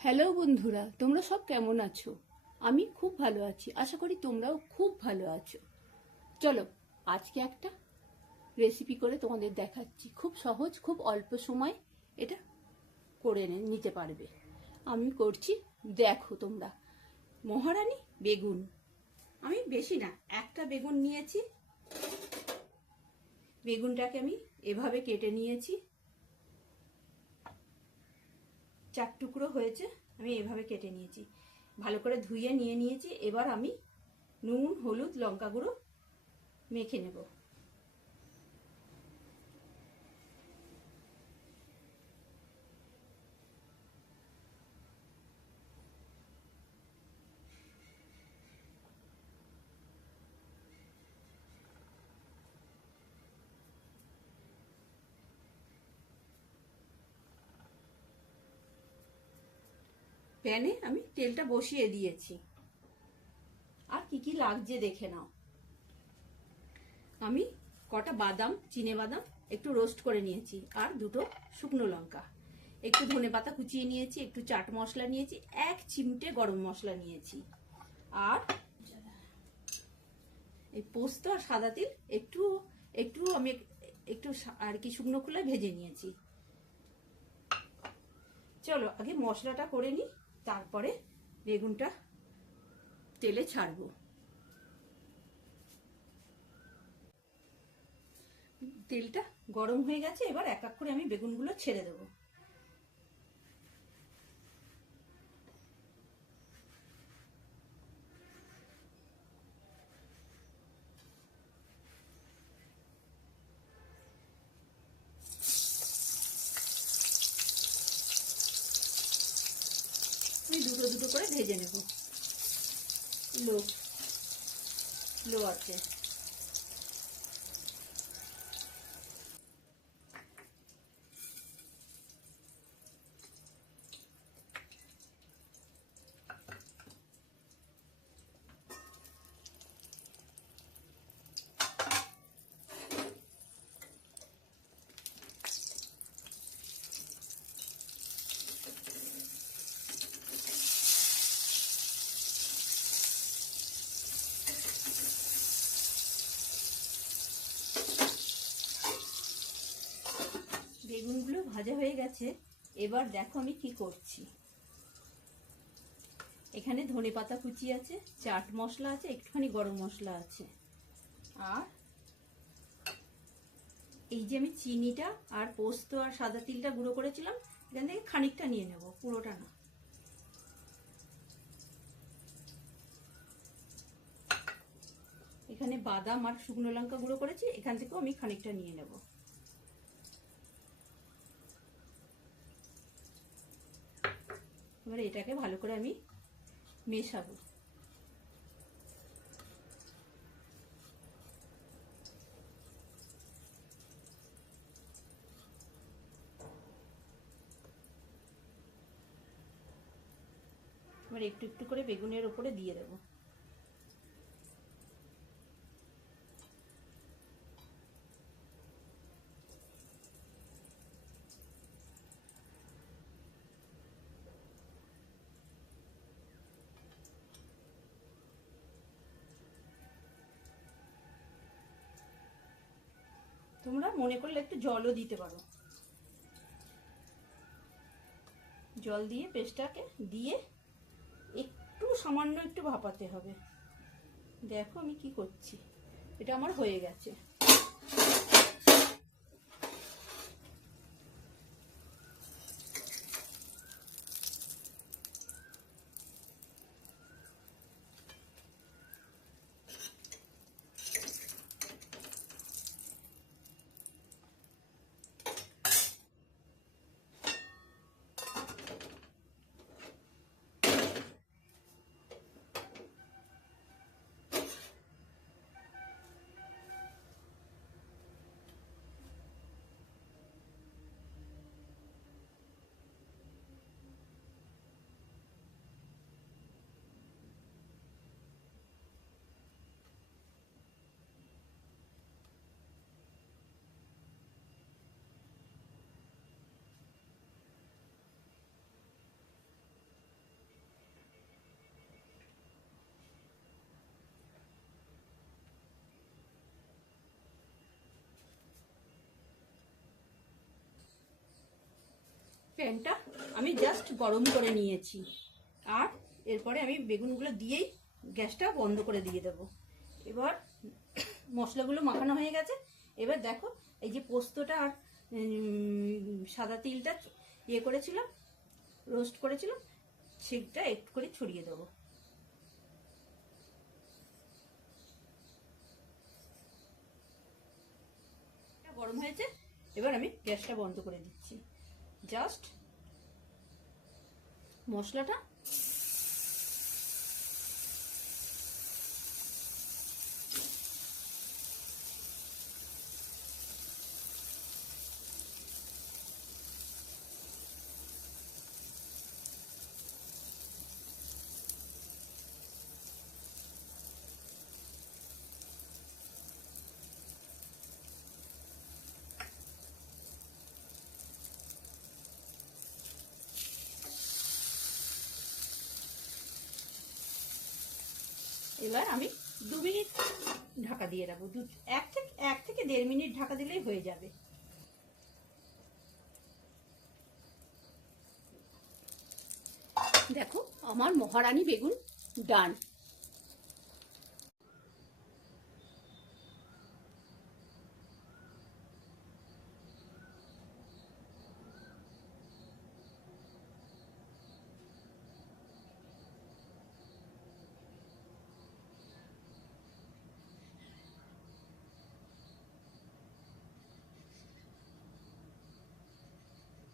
Hello বন্ধুরা, তোমরা সব কেমন আছো? আমি খুব ভালো আছি, আশা করি তোমরাও খুব ভালো আছো। চলো আজকে একটা রেসিপি করে তোমাদের দেখাচ্ছি। খুব সহজ, খুব অল্প সময় এটা করে নিতে পারবে। আমি করছি, দেখো তোমরা। মহারানী বেগুন, আমি বেশি না, একটা বেগুন নিয়েছি। বেগুনটাকে আমি এভাবে কেটে নিয়েছি, 4 টুকরো হয়েছে। আমি এভাবে কেটে নিয়েছি, ভালো করে ধুয়ে নিয়েছি। এবার আমি নুন, হলুদ, লঙ্কা গুঁড়ো মেখে নেব। প্যানে আমি তেলটা বসিয়ে দিয়েছি। আর কি কি লাগছে দেখে নাও। আমি কটা বাদাম, চিনে বাদাম একটু রোস্ট করে নিয়েছি, আর দুটো শুকনো লঙ্কা, একটু ধনেপাতা কুচিয়ে নিয়েছি, একটু চাট মশলা নিয়েছি, 1 চিমটে গরম মশলা নিয়েছি, আর এই পোস্ত আর সাদা তিল একটু একটু আমি একটু আর কি শুকনো খোলায় ভেজে নিয়েছি। চলো আগে মশলাটা করে নিই, তারপরে বেগুনটা তেলে ছাড়বো। তেলটা গরম হয়ে গেছে, এবার এক এক করে আমি বেগুনগুলো ছেড়ে দেবো। আমি দুটো দুটো করে ভেজে নেব, লো লো আছে। বেগুনগুলো ভাজা হয়ে গেছে। এবার দেখো আমি কি করছি। এখানে ধনেপাতা কুচি আছে, চাট মশলা আছে, একটুখানি গরম মশলা আছে, আর এই যে আমি চিনিটা আর পোস্ত আর সাদা তিলটা গুঁড়ো করেছিলাম, এখান থেকে খানিকটা নিয়ে নেব, পুরোটা না। এখানে বাদাম আর শুকনো লঙ্কা গুঁড়ো করেছি, এখান থেকেও আমি খানিকটা নিয়ে নেব। এবার এটাকে ভালো করে আমি মেশাবো। এবার একটু একটু করে বেগুনের ওপরে দিয়ে দেবো। তোমরা মনে করলে একটু জলও দিতে পারো। জল দিয়ে পেস্টটাকে দিয়ে একটু সামান্য একটু ভাপাতে হবে। দেখো আমি কি করছি, এটা আমার হয়ে গেছে। প্যানটা আমি জাস্ট গরম করে নিয়েছি, আর এরপরে আমি বেগুনগুলো দিয়েই গ্যাসটা বন্ধ করে দিয়ে দেবো। এবার মশলাগুলো মাখানো হয়ে গেছে। এবার দেখো এই যে পোস্তটা আর সাদা তিলটা ইয়ে করেছিলাম, রোস্ট করেছিলাম, সেটা একটু করে ছড়িয়ে দেবো। গরম হয়েছে, এবার আমি গ্যাসটা বন্ধ করে দিচ্ছি। জাস্ট মশলাটা এবার আমি 2 মিনিট ঢাকা দিয়ে রাখবো। 1 থেকে 1.5 মিনিট ঢাকা দিলেই হয়ে যাবে। দেখো আমার মহারানী বেগুন ডান।